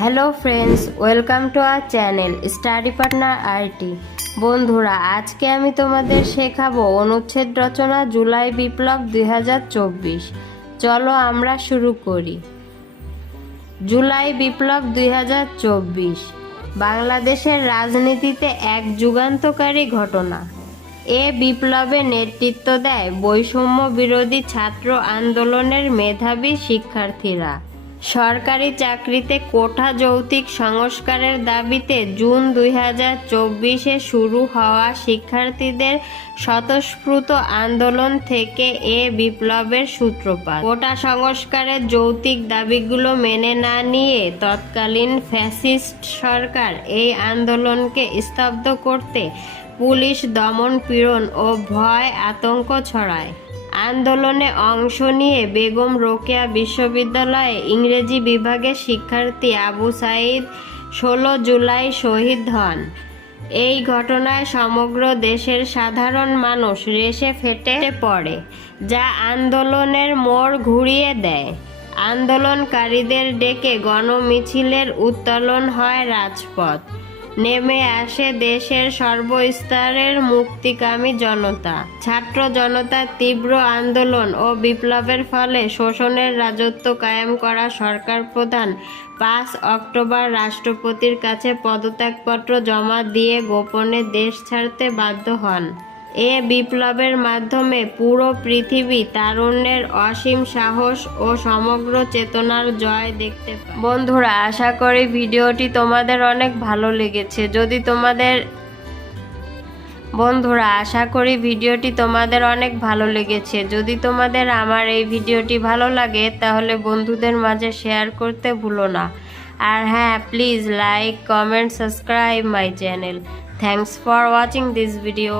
Hello friends, welcome to our channel study partner RT. বন্ধুরা, আজকে আমি তোমাদের শেখাবো অনুচ্ছেদ রচনা জুলাই বিপ্লব 2024। চলো আমরা শুরু করি। জুলাই বিপ্লব 2024 বাংলাদেশের রাজনীতিতে এক যুগান্তকারী ঘটনা। এ বিপ্লবে নেতৃত্ব দেয় বৈষম্য বিরোধী ছাত্র আন্দোলনের মেধাবী শিক্ষার্থীরা। সরকারি চাকরিতে কোটা যৌক্তিক সংস্কারের দাবিতে জুন 2024-এ শুরু হওয়া শিক্ষার্থীদের স্বতঃস্ফূর্ত আন্দোলন থেকে এ বিপ্লবের সূত্রপাত। কোটা সংস্কারের যৌক্তিক দাবিগুলো মেনে না নিয়ে তৎকালীন ফ্যাসিস্ট সরকার এই আন্দোলনকে স্তব্ধ করতে পুলিশ দমন পীড়ন ও ভয় আতঙ্ক ছড়ায়। আন্দোলনে অংশ নিয়ে বেগম রোকেয়া বিশ্ববিদ্যালয়ে ইংরেজি বিভাগের শিক্ষার্থী আবু সাঈদ 16 জুলাই শহীদ হন। এই ঘটনায় সমগ্র দেশের সাধারণ মানুষ রেশে ফেটে পড়ে, যা আন্দোলনের মোড় ঘুরিয়ে দেয়। আন্দোলনকারীদের ডেকে গণমিছিলের উত্তোলন হয় রাজপথ। নেমে আসে দেশের সর্বস্তরের মুক্তিকামী জনতা। ছাত্র জনতার তীব্র আন্দোলন ও বিপ্লবের ফলে শোষণের রাজত্ব কায়েম করা সরকার প্রধান 5 অক্টোবর রাষ্ট্রপতির কাছে পদত্যাগপত্র জমা দিয়ে গোপনে দেশ ছাড়তে বাধ্য হন। এ বিপ্লবের মাধ্যমে পুরো পৃথিবী তারুণ্যের অসীম সাহস ও সমগ্র চেতনার জয় দেখতে পায়। বন্ধুরা, আশা করি ভিডিওটি তোমাদের অনেক ভালো লেগেছে। যদি তোমাদের আমার এই ভিডিওটি ভালো লাগে তাহলে বন্ধুদের মাঝে শেয়ার করতে ভুলো না। আর হ্যাঁ, please like, comment, subscribe my channel. Thanks for watching this video.